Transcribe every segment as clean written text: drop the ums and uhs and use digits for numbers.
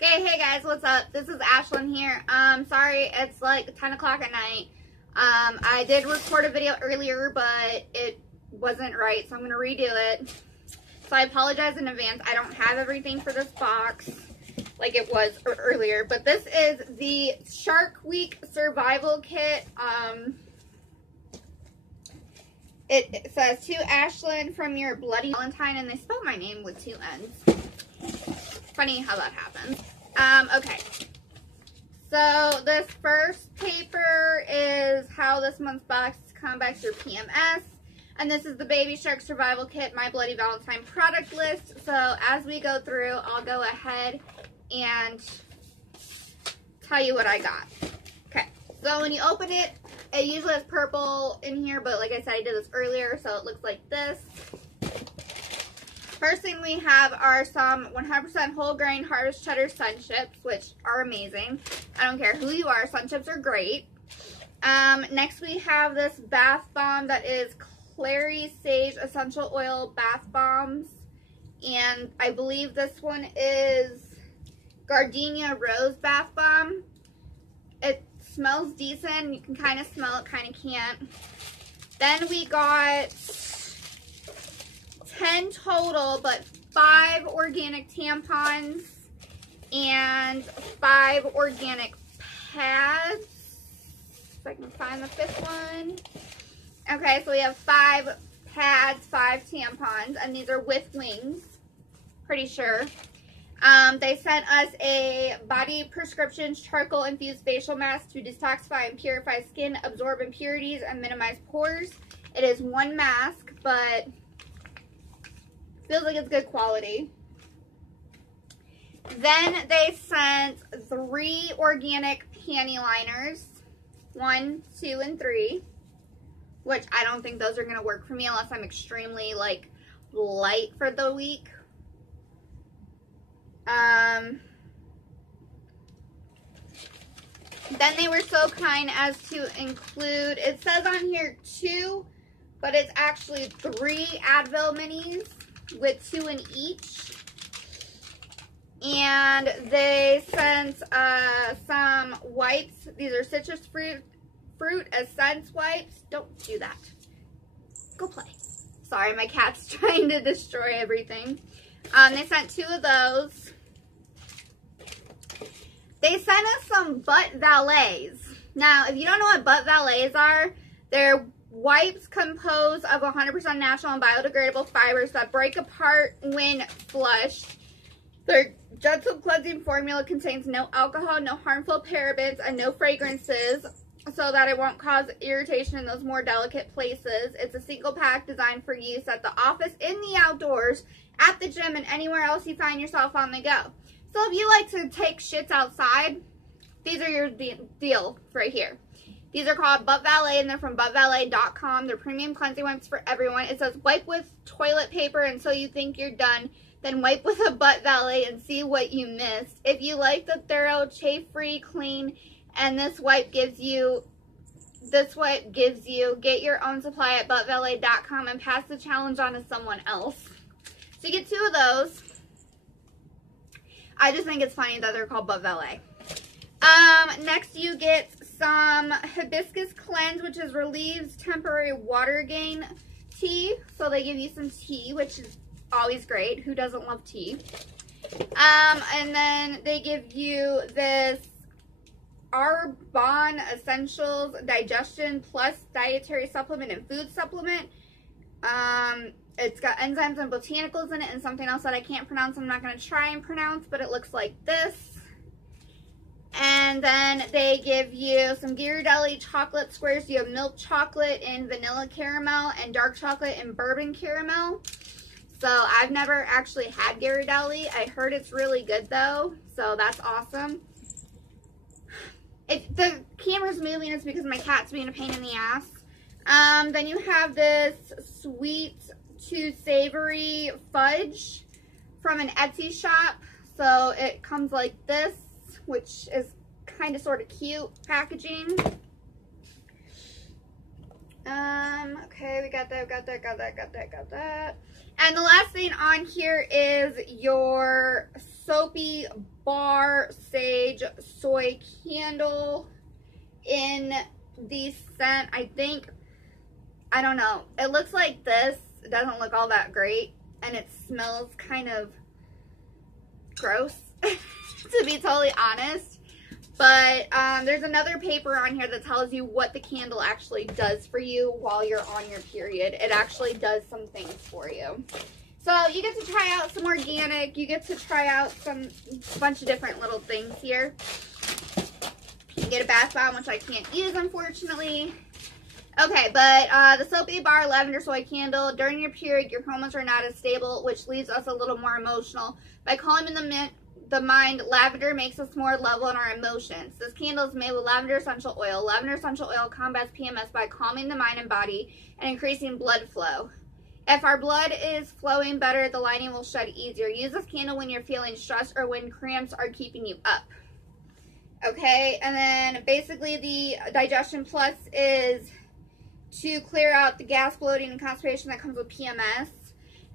Okay, hey guys, what's up? This is Ashlyn here. Sorry, it's like 10 o'clock at night. I did record a video earlier, but it wasn't right, so I'm going to redo it. So I apologize in advance. I don't have everything for this box like it was earlier, but this is the Shark Week Survival Kit. It says, to Ashlyn from your Bloody Valentine, and they spelled my name with 2 N's. Funny how that happens. Okay. So this first paper is how this month's box combats your PMS. And this is the Baby Shark Survival Kit, My Bloody Valentine product list. So as we go through, I'll go ahead and tell you what I got. Okay. So when you open it, it usually has purple in here, but like I said, I did this earlier, so it looks like this. First thing we have are some 100% whole grain harvest cheddar sun chips, which are amazing. I don't care who you are, sun chips are great. Next we have this bath bomb that is Clary Sage Essential Oil Bath Bombs. And I believe this one is Gardenia Rose Bath Bomb. It smells decent. You can kind of smell it, kind of can't. Then we got 10 total, but 5 organic tampons and 5 organic pads. If I can find the 5th one. Okay, so we have 5 pads, 5 tampons, and these are with wings. Pretty sure. They sent us a body prescription charcoal infused facial mask to detoxify and purify skin, absorb impurities, and minimize pores. It is 1 mask, but feels like it's good quality. Then they sent 3 organic panty liners, 1, 2, and 3, which I don't think those are going to work for me unless I'm extremely like light for the week. Then they were so kind as to include, it says on here 2, but it's actually 3 Advil minis with 2 in each. And they sent some wipes. These are citrus fruit essence wipes. Don't do that. Go play. Sorry, my cat's trying to destroy everything. They sent 2 of those. They sent us some butt valets. Now, if you don't know what butt valets are, they're wipes composed of 100% natural and biodegradable fibers that break apart when flushed. Their gentle cleansing formula contains no alcohol, no harmful parabens, and no fragrances, so that it won't cause irritation in those more delicate places. It's a single pack designed for use at the office, in the outdoors, at the gym, and anywhere else you find yourself on the go. So if you like to take shits outside, these are your deal right here. These are called Butt Valet, and they're from buttvalet.com. They're premium cleansing wipes for everyone. It says wipe with toilet paper until you think you're done. Then wipe with a Butt Valet and see what you missed. If you like the thorough, chafe-free, clean, and this wipe gives you, get your own supply at buttvalet.com and pass the challenge on to someone else. So you get 2 of those. I just think it's funny that they're called Butt Valet. Next you get some Hibiscus Cleanse, which is relieves temporary water gain tea. So they give you some tea, which is always great. Who doesn't love tea? And then they give you this Arbonne Essentials Digestion Plus Dietary Supplement and Food Supplement. It's got enzymes and botanicals in it and something else that I can't pronounce. I'm not going to try and pronounce, but it looks like this. And then they give you some Ghirardelli chocolate squares. You have milk chocolate in vanilla caramel and dark chocolate in bourbon caramel. So I've never actually had Ghirardelli. I heard it's really good though, so that's awesome. If the camera's moving, it's because my cat's being a pain in the ass. Then you have this sweet to savory fudge from an Etsy shop. So it comes like this, which is kind of sort of cute packaging. Okay, we got that. And the last thing on here is your Soapy Bar Sage Soy Candle in the scent, I think, I don't know. It looks like this. It doesn't look all that great. And it smells kind of gross, to be totally honest. But there's another paper on here that tells you what the candle actually does for you while you're on your period. It actually does some things for you. So you get to try out some organic. You get to try out some bunch of different little things here. You can get a bath bomb, which I can't use, unfortunately. Okay, but the Soapy Bar Lavender Soy Candle. During your period, your hormones are not as stable, which leaves us a little more emotional. By calming the mind, lavender makes us more level in our emotions. This candle is made with lavender essential oil. Lavender essential oil combats PMS by calming the mind and body and increasing blood flow. If our blood is flowing better, the lining will shed easier. Use this candle when you're feeling stressed or when cramps are keeping you up. Okay, and then basically the Digestion Plus is to clear out the gas, bloating, and constipation that comes with PMS.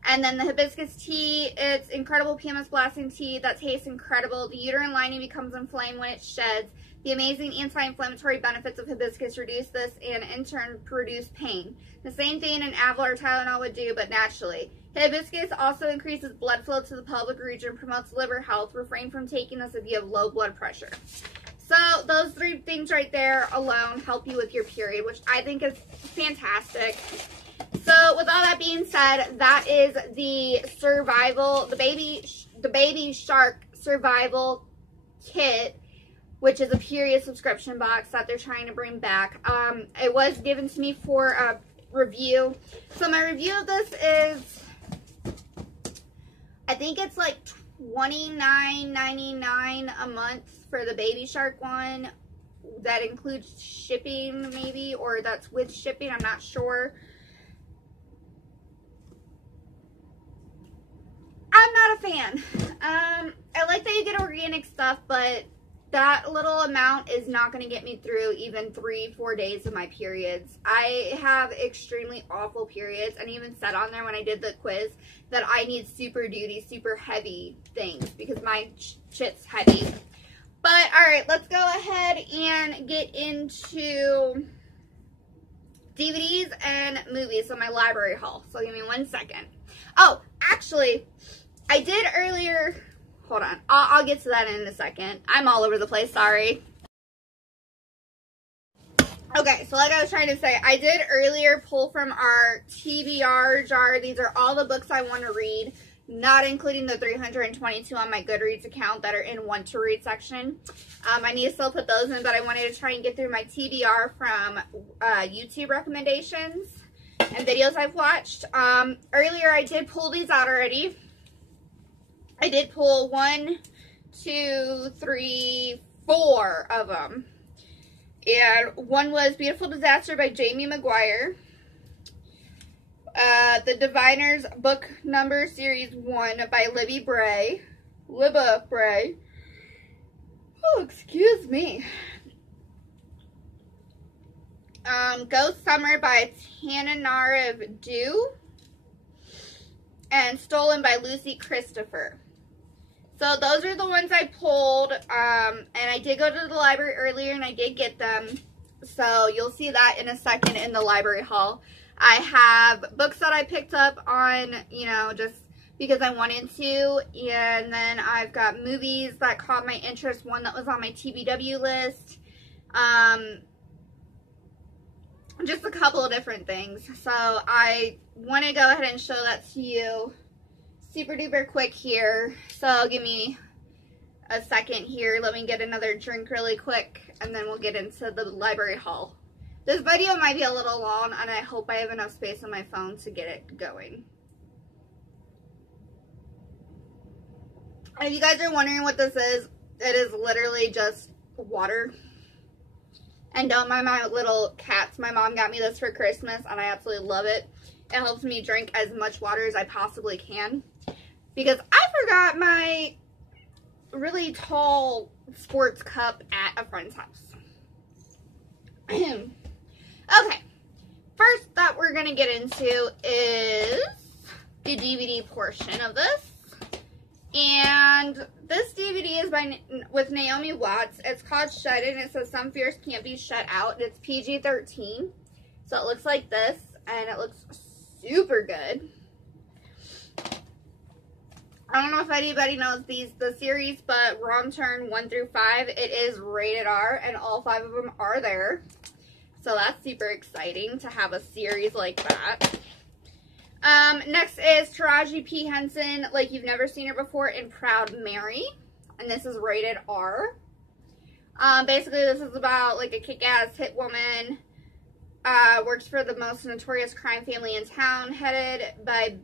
And then the hibiscus tea, it's incredible PMS blasting tea that tastes incredible. The uterine lining becomes inflamed when it sheds. The amazing anti-inflammatory benefits of hibiscus reduce this and in turn produce pain. The same thing an Advil or Tylenol would do, but naturally. Hibiscus also increases blood flow to the pelvic region, promotes liver health. Refrain from taking this if you have low blood pressure. So those 3 things right there alone help you with your period, which I think is fantastic. So with all that being said, that is the survival, the baby shark survival kit, which is a period subscription box that they're trying to bring back. It was given to me for a review. So my review of this is, I think it's like $29.99 a month for the Baby Shark one. That includes shipping maybe, or that's with shipping, I'm not sure. I'm not a fan. I like that you get organic stuff, but that little amount is not going to get me through even 3-4 days of my periods. I have extremely awful periods, and even said on there when I did the quiz that I need super duty, super heavy things because my shit's heavy. But alright, let's go ahead and get into DVDs and movies. So my library haul. So give me 1 second. Oh, actually, I did earlier. Hold on. I'll get to that in a second. I'm all over the place. Sorry. Okay, so like I was trying to say, I did earlier pull from our TBR jar. These are all the books I want to read, not including the 322 on my Goodreads account that are in want to read section. I need to still put those in, but I wanted to try and get through my TBR from YouTube recommendations and videos I've watched. Earlier I did pull these out already. I did pull 1, 2, 3, 4 of them. And one was Beautiful Disaster by Jamie McGuire. The Diviners Book Number Series 1 by Libba Bray. Oh, excuse me. Ghost Summer by Tananarive Dew. And Stolen by Lucy Christopher. So those are the ones I pulled, and I did go to the library earlier and I did get them. So you'll see that in a second in the library haul. I have books that I picked up on, you know, just because I wanted to. And then I've got movies that caught my interest. One that was on my TBW list. Just a couple of different things. So I want to go ahead and show that to you super duper quick here. So give me a second here. Let me get another drink really quick and then we'll get into the library haul. This video might be a little long and I hope I have enough space on my phone to get it going. And if you guys are wondering what this is, it is literally just water. And don't mind my little cats. My mom got me this for Christmas and I absolutely love it. It helps me drink as much water as I possibly can. Because I forgot my really tall sports cup at a friend's house. Okay. First that we're going to get into is the DVD portion of this. And And this DVD is with Naomi Watts. It's called Shed, and it says some fears can't be shut out. It's PG-13. So it looks like this, and it looks super good. I don't know if anybody knows the series, but Wrong Turn 1 through 5, it is rated R, and all 5 of them are there. So that's super exciting to have a series like that. Next is Taraji P. Henson, Like You've Never Seen Her Before, in Proud Mary. And this is rated R. Basically, this is about like a kick-ass hit woman. Works for the most notorious crime family in town, headed by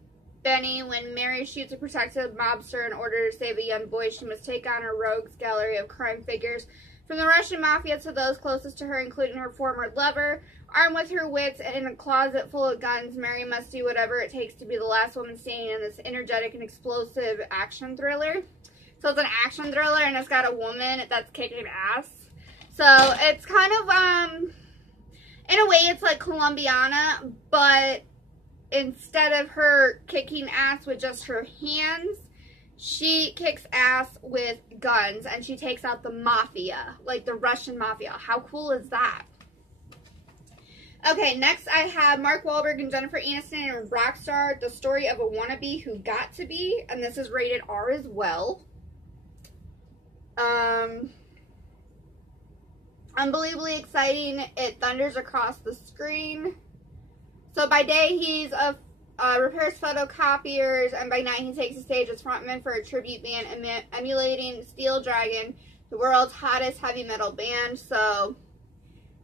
Benny. When Mary shoots a protective mobster in order to save a young boy, she must take on a rogues gallery of crime figures, from the Russian mafia to those closest to her, including her former lover. Armed with her wits and in a closet full of guns, Mary must do whatever it takes to be the last woman standing in this energetic and explosive action thriller. So it's an action thriller, and it's got a woman that's kicking ass. So it's kind of, in a way, it's like Colombiana, but instead of her kicking ass with just her hands, she kicks ass with guns, and she takes out the mafia, like the Russian mafia. How cool is that? Okay, next I have Mark Wahlberg and Jennifer Aniston in Rockstar, the story of a wannabe who got to be, and this is rated R as well. Unbelievably exciting. It thunders across the screen. So by day, he's repairs photocopiers, and by night he takes the stage as frontman for a tribute band emulating Steel Dragon, the world's hottest heavy metal band. So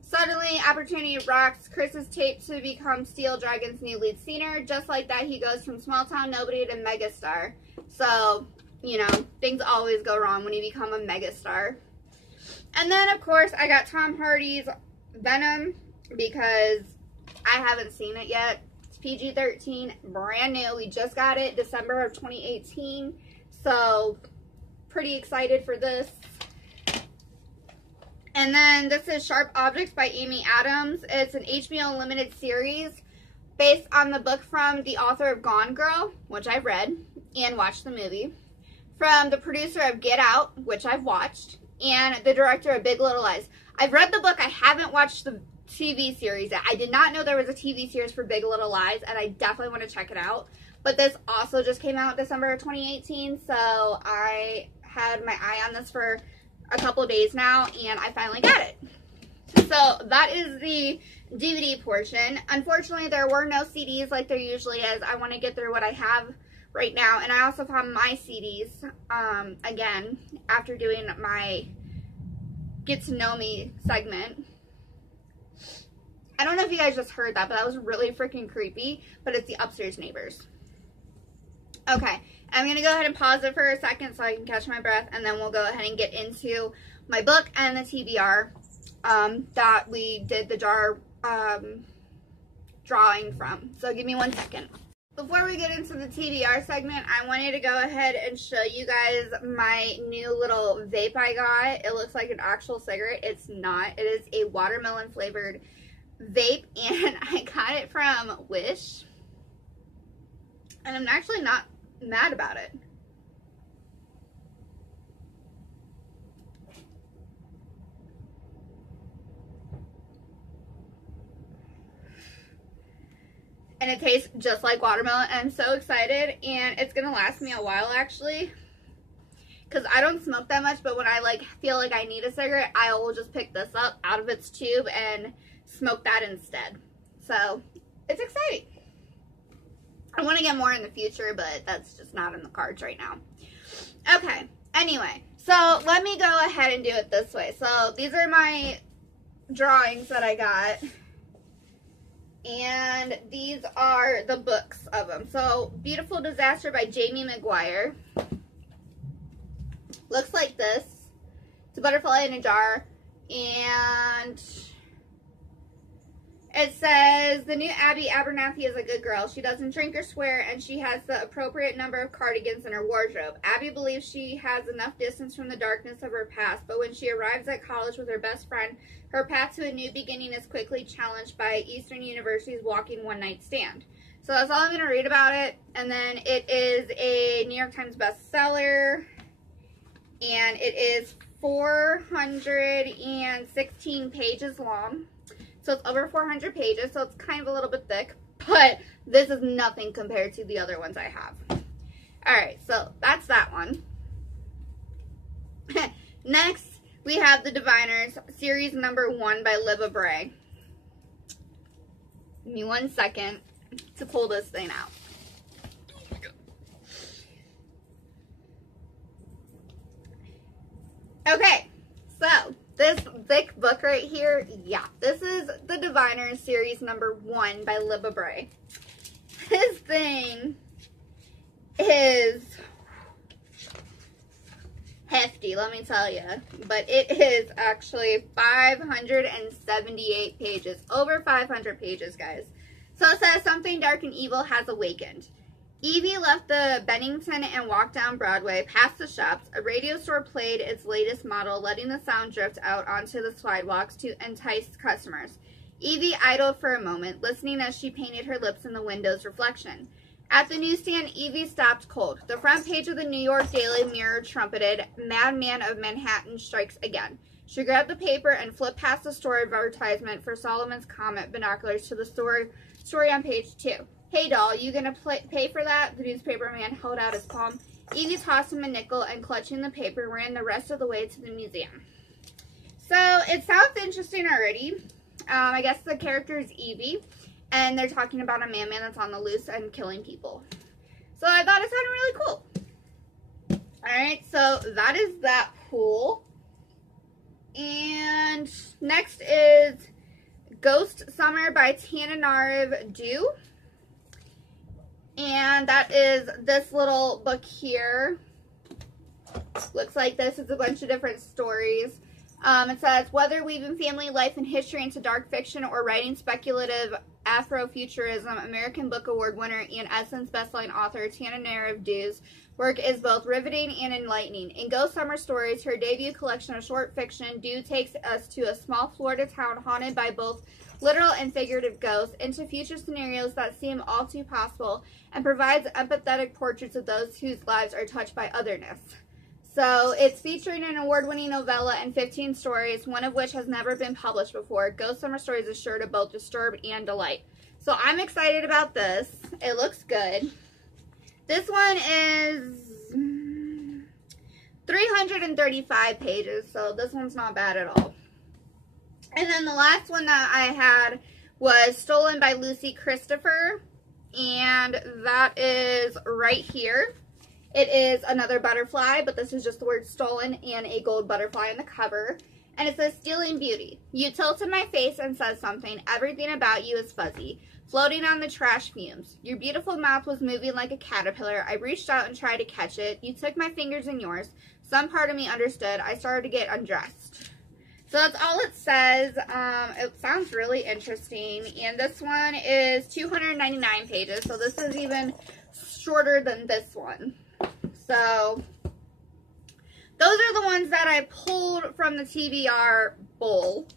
suddenly, opportunity rocks. Chris is taped to become Steel Dragon's new lead singer. Just like that, he goes from small town nobody to megastar. So, you know, things always go wrong when you become a megastar. And then, of course, I got Tom Hardy's Venom, because I haven't seen it yet. It's PG-13, brand new. We just got it December of 2018. So, pretty excited for this. And then this is Sharp Objects by Amy Adams. It's an HBO limited series based on the book from the author of Gone Girl, which I've read and watched the movie, from the producer of Get Out, which I've watched, and the director of Big Little Lies. I've read the book. I haven't watched the TV series yet. I did not know there was a TV series for Big Little Lies, and I definitely want to check it out. But this also just came out December of 2018, so I had my eye on this for a couple of days now, and I finally got it. So that is the DVD portion. Unfortunately, there were no CDs like there usually is. I want to get through what I have right now, and I also found my CDs again after doing my Get to Know Me segment. I don't know if you guys just heard that, but that was really freaking creepy, but it's the upstairs neighbors. Okay, I'm going to go ahead and pause it for a second so I can catch my breath, and then we'll go ahead and get into my book and the TBR that we did the jar drawing from. So give me 1 second. Before we get into the TBR segment, I wanted to go ahead and show you guys my new little vape I got. It looks like an actual cigarette. It's not. It is a watermelon flavored vape, and I got it from Wish. And I'm actually not mad about it. And it tastes just like watermelon, and I'm so excited, and it's gonna last me a while actually, because I don't smoke that much, but when I feel like I need a cigarette, I will just pick this up out of its tube and smoke that instead. So it's exciting. I want to get more in the future, but that's just not in the cards right now. Okay, anyway, so let me go ahead and do it this way. So these are my drawings that I got, and these are the books of them. So Beautiful Disaster by Jamie McGuire. Looks like this. It's a butterfly in a jar, and it says, the new Abby Abernathy is a good girl. She doesn't drink or swear, and she has the appropriate number of cardigans in her wardrobe. Abby believes she has enough distance from the darkness of her past, but when she arrives at college with her best friend, her path to a new beginning is quickly challenged by Eastern University's Walking One Night Stand. So that's all I'm going to read about it. And then it is a New York Times bestseller. and it is 416 pages long. So it's over 400 pages, so it's kind of a little bit thick, but this is nothing compared to the other ones I have. Alright, so that's that one. Next, we have The Diviners, series number 1 by Libba Bray. Give me 1 second to pull this thing out. Okay, so this thick book right here, yeah, this is The Diviners, series number 1 by Libba Bray. This thing is hefty, let me tell you, but it is actually 578 pages, over 500 pages, guys. So it says, something dark and evil has awakened. Evie left the Bennington and walked down Broadway, past the shops. A radio store played its latest model, letting the sound drift out onto the sidewalks to entice customers. Evie idled for a moment, listening as she painted her lips in the window's reflection. At the newsstand, Evie stopped cold. The front page of the New York Daily Mirror trumpeted, "Madman of Manhattan strikes again." She grabbed the paper and flipped past the store advertisement for Solomon's Comet binoculars to the story on page 2. "Hey, doll, you gonna pay for that?" The newspaper man held out his palm. Evie tossed him a nickel and, clutching the paper, ran the rest of the way to the museum. So, it sounds interesting already. I guess the character is Evie, and they're talking about a madman that's on the loose and killing people. So, I thought it sounded really cool. Alright, so that is that pool. And next is Ghost Summer by Tananarive Dew. And that is this little book here. Looks like this is a bunch of different stories. It says, whether weaving family life and history into dark fiction or writing speculative Afrofuturism, American Book Award winner and Essence bestselling author Tananarive Dew's work is both riveting and enlightening. In Ghost Summer Stories, her debut collection of short fiction, Dew takes us to a small Florida town haunted by both literal and figurative ghosts, into future scenarios that seem all too possible, and provides empathetic portraits of those whose lives are touched by otherness. So it's featuring an award-winning novella and 15 stories, one of which has never been published before. Ghost Summer Stories is sure to both disturb and delight. So I'm excited about this. It looks good. This one is 335 pages, so this one's not bad at all. And then the last one that I had was Stolen by Lucy Christopher, and that is right here. It is another butterfly, but this is just the word stolen and a gold butterfly on the cover. And it says, "Stealing Beauty. You tilted my face and said something. Everything about you is fuzzy, floating on the trash fumes. Your beautiful mouth was moving like a caterpillar. I reached out and tried to catch it. You took my fingers in yours. Some part of me understood. I started to get undressed." So that's all it says. It sounds really interesting. And this one is 299 pages. So this is even shorter than this one. So those are the ones that I pulled from the TBR bowl.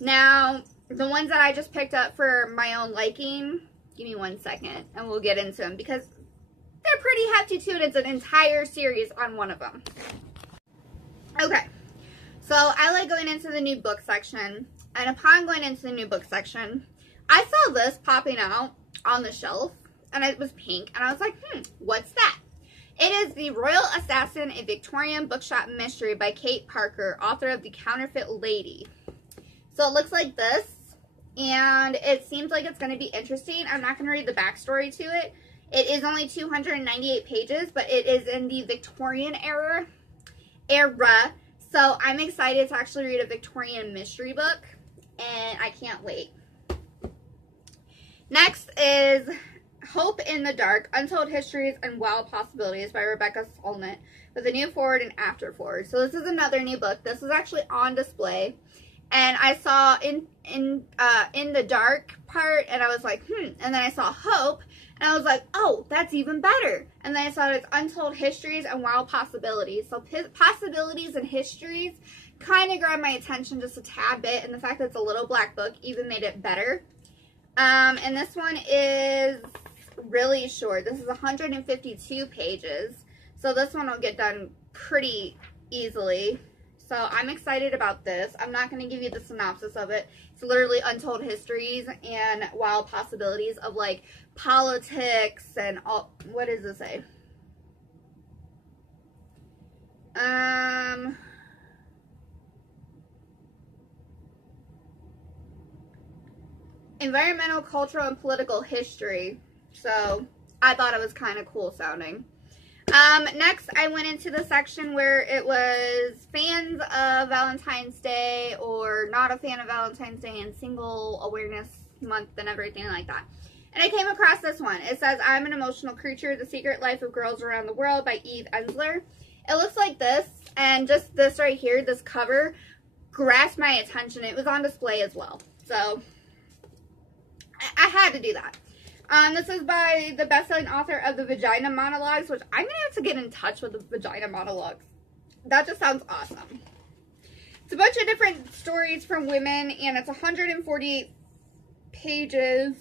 Now, the ones that I just picked up for my own liking, give me 1 second and we'll get into them because they're pretty hefty too, and it's an entire series on one of them. Okay. So I like going into the new book section, and upon going into the new book section, I saw this popping out on the shelf, and it was pink, and I was like, what's that? It is The Royal Assassin, a Victorian bookshop mystery by Kate Parker, author of The Counterfeit Lady. So it looks like this, and it seems like it's going to be interesting. I'm not going to read the backstory to it. It is only 298 pages, but it is in the Victorian era. So I'm excited to actually read a Victorian mystery book, and I can't wait. Next is Hope in the Dark, Untold Histories and Wild Possibilities by Rebecca Solnit, with a new forward and after forward. So this is another new book. This is actually on display, and I saw in the dark part, and I was like, and then I saw Hope, and I was like, oh, that's even better. And then I saw it's Untold Histories and Wild Possibilities. So possibilities and histories kind of grabbed my attention just a tad bit, and the fact that it's a little black book even made it better. And this one is really short. This is 152 pages. So this one will get done pretty easily. So I'm excited about this. I'm not going to give you the synopsis of it. It's literally untold histories and wild possibilities of like politics and all. What does it say? Environmental, cultural, and political history. So I thought it was kind of cool sounding. Next, I went into the section where it was fans of Valentine's Day or not a fan of Valentine's Day and Single Awareness Month and everything like that. And I came across this one. It says, I'm an Emotional Creature, The Secret Life of Girls Around the World by Eve Ensler. It looks like this, and just this right here, this cover, grasped my attention. It was on display as well. So, I had to do that. This is by the best-selling author of the Vagina Monologues, which I'm going to have to get in touch with the Vagina Monologues. That just sounds awesome. It's a bunch of different stories from women, and it's 148 pages.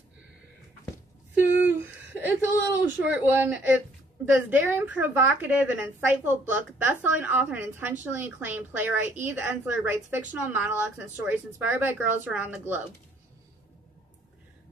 So, it's a little short one. It's this daring, provocative, and insightful book. Best-selling author and intentionally acclaimed playwright Eve Ensler writes fictional monologues and stories inspired by girls around the globe.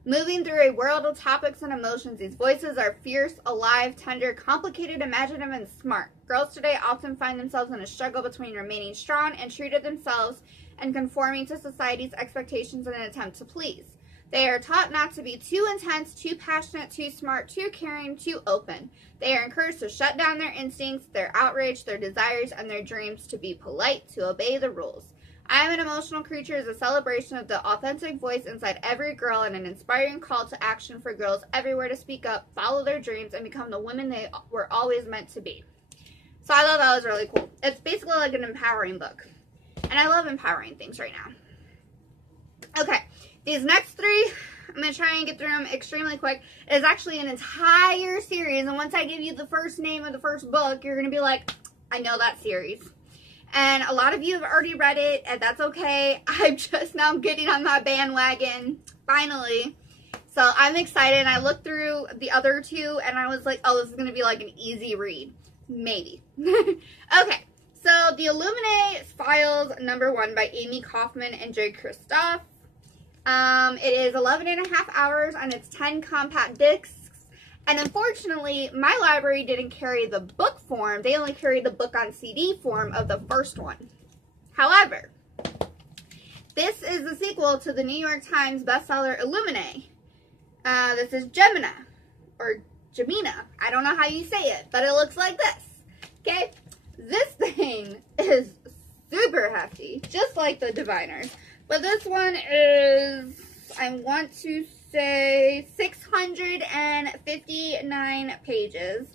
Moving through a world of topics and emotions, these voices are fierce, alive, tender, complicated, imaginative, and smart. Girls today often find themselves in a struggle between remaining strong and true to themselves and conforming to society's expectations in an attempt to please. They are taught not to be too intense, too passionate, too smart, too caring, too open. They are encouraged to shut down their instincts, their outrage, their desires, and their dreams, to be polite, to obey the rules. I Am an Emotional Creature is a celebration of the authentic voice inside every girl and an inspiring call to action for girls everywhere to speak up, follow their dreams, and become the women they were always meant to be. So I thought that was really cool. It's basically like an empowering book. And I love empowering things right now. Okay, these next three, I'm going to try and get through them extremely quick. It is actually an entire series, and once I give you the first name of the first book, you're going to be like, I know that series. And a lot of you have already read it, and that's okay. I'm just now getting on that bandwagon, finally. So I'm excited, and I looked through the other two, and I was like, oh, this is going to be like an easy read. Maybe. Okay, so The Illuminae Files #1 by Amy Kaufman and Jay Kristoff. It is 11.5 hours, and it's 10 compact discs. And unfortunately, my library didn't carry the book form. They only carried the book on CD form of the first one. However, this is the sequel to the New York Times bestseller Illuminae. This is Gemina, or Gemina. I don't know how you say it, but it looks like this. Okay? This thing is super hefty, just like the Diviners. But this one is, I want to say, 659 pages.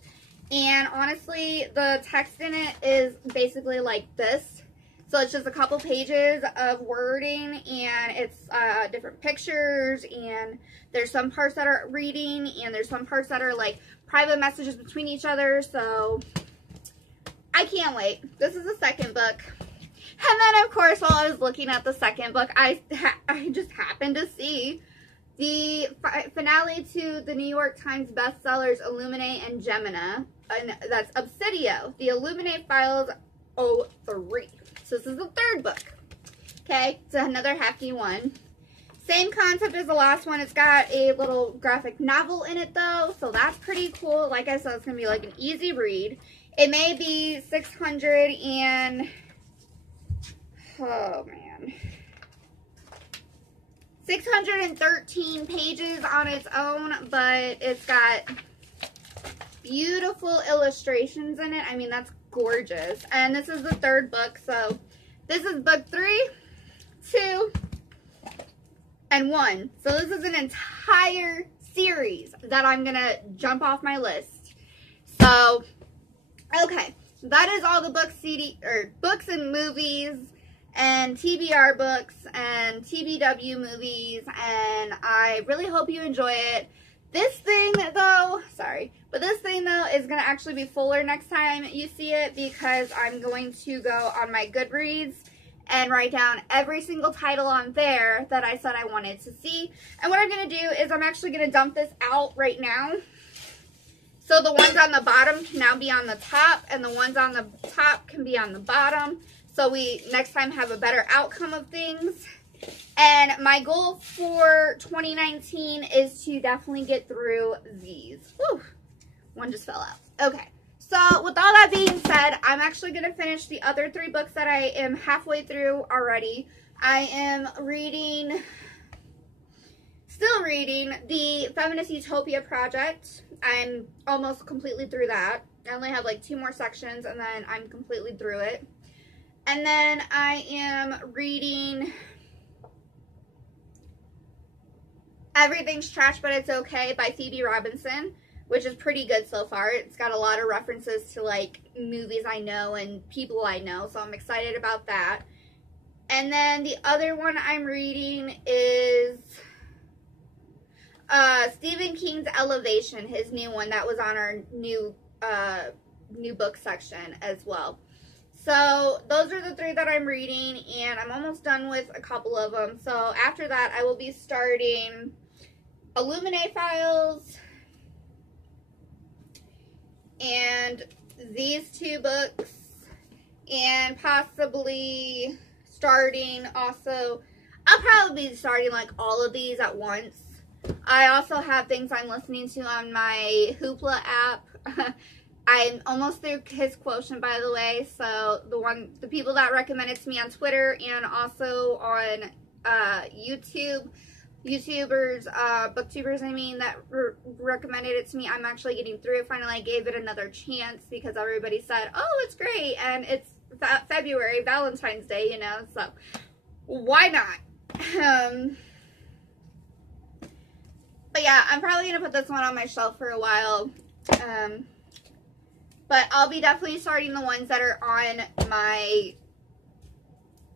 And honestly, the text in it is basically like this. So it's just a couple pages of wording, and it's different pictures, and there's some parts that are reading, and there's some parts that are like private messages between each other. So I can't wait. This is the second book. And then, of course, while I was looking at the second book, I just happened to see the finale to the New York Times bestsellers Illuminae and Gemina, and that's Obsidio, The Illuminae Files 03. So this is the third book. Okay, it's another hefty one. Same concept as the last one. It's got a little graphic novel in it, though, so that's pretty cool. Like I said, it's going to be like an easy read. It may be 613 pages on its own, but it's got beautiful illustrations in it. I mean, that's gorgeous. And this is the third book, so this is book 3, 2, and 1. So this is an entire series that I'm going to jump off my list. So, okay. That is all the books and movies and TBR books and TBW movies, and I really hope you enjoy it. This thing, though, this thing, though, is going to actually be fuller next time you see it, because I'm going to go on my Goodreads and write down every single title on there that I said I wanted to see. And what I'm going to do is I'm actually going to dump this out right now. So the ones on the bottom can now be on the top, and the ones on the top can be on the bottom. So we next time have a better outcome of things. And my goal for 2019 is to definitely get through these. Whew, one just fell out. Okay. So with all that being said, I'm actually going to finish the other 3 books that I am halfway through already. I am still reading the Feminist Utopia Project. I'm almost completely through that. I only have like 2 more sections and then I'm completely through it. And then I am reading Everything's Trash But It's Okay by Phoebe Robinson, which is pretty good so far. It's got a lot of references to like movies I know and people I know, so I'm excited about that. And then the other one I'm reading is Stephen King's Elevation, his new one that was on our new book section as well. So those are the 3 that I'm reading, and I'm almost done with a couple of them. So after that, I will be starting Illuminate Files and these 2 books, and possibly starting also, I'll probably be starting like all of these at once. I also have things I'm listening to on my Hoopla app. I'm almost through His Quotient, by the way. So the people that recommend it to me on Twitter and also on YouTube, booktubers, I mean, that recommended it to me. I'm actually getting through it. Finally, I gave it another chance because everybody said, oh, it's great. And it's February, Valentine's Day, you know, so why not? But yeah, I'm probably going to put this one on my shelf for a while. But I'll be definitely starting the ones that are on my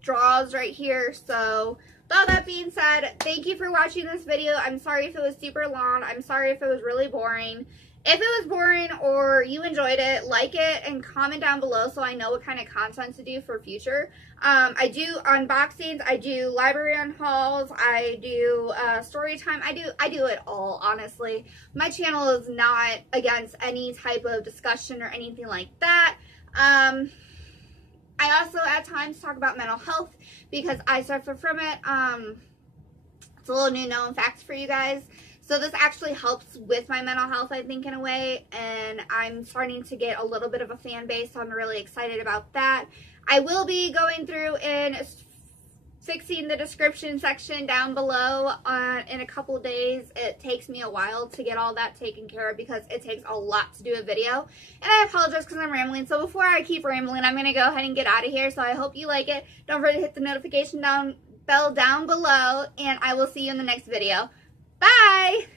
drawers right here. So with all that being said, thank you for watching this video. I'm sorry if it was super long. I'm sorry if it was really boring. If it was boring or you enjoyed it, like it and comment down below so I know what kind of content to do for future. I do unboxings, I do library hauls, I do story time. I do it all, honestly. My channel is not against any type of discussion or anything like that. I also at times talk about mental health because I suffer from it. It's a little new known facts for you guys. So this actually helps with my mental health, I think, in a way, and I'm starting to get a little bit of a fan base, so I'm really excited about that. I will be going through and fixing the description section down below in a couple of days. It takes me a while to get all that taken care of because it takes a lot to do a video, and I apologize because I'm rambling. So before I keep rambling, I'm going to go ahead and get out of here, so I hope you like it. Don't forget to hit the notification bell down below, and I will see you in the next video. Bye!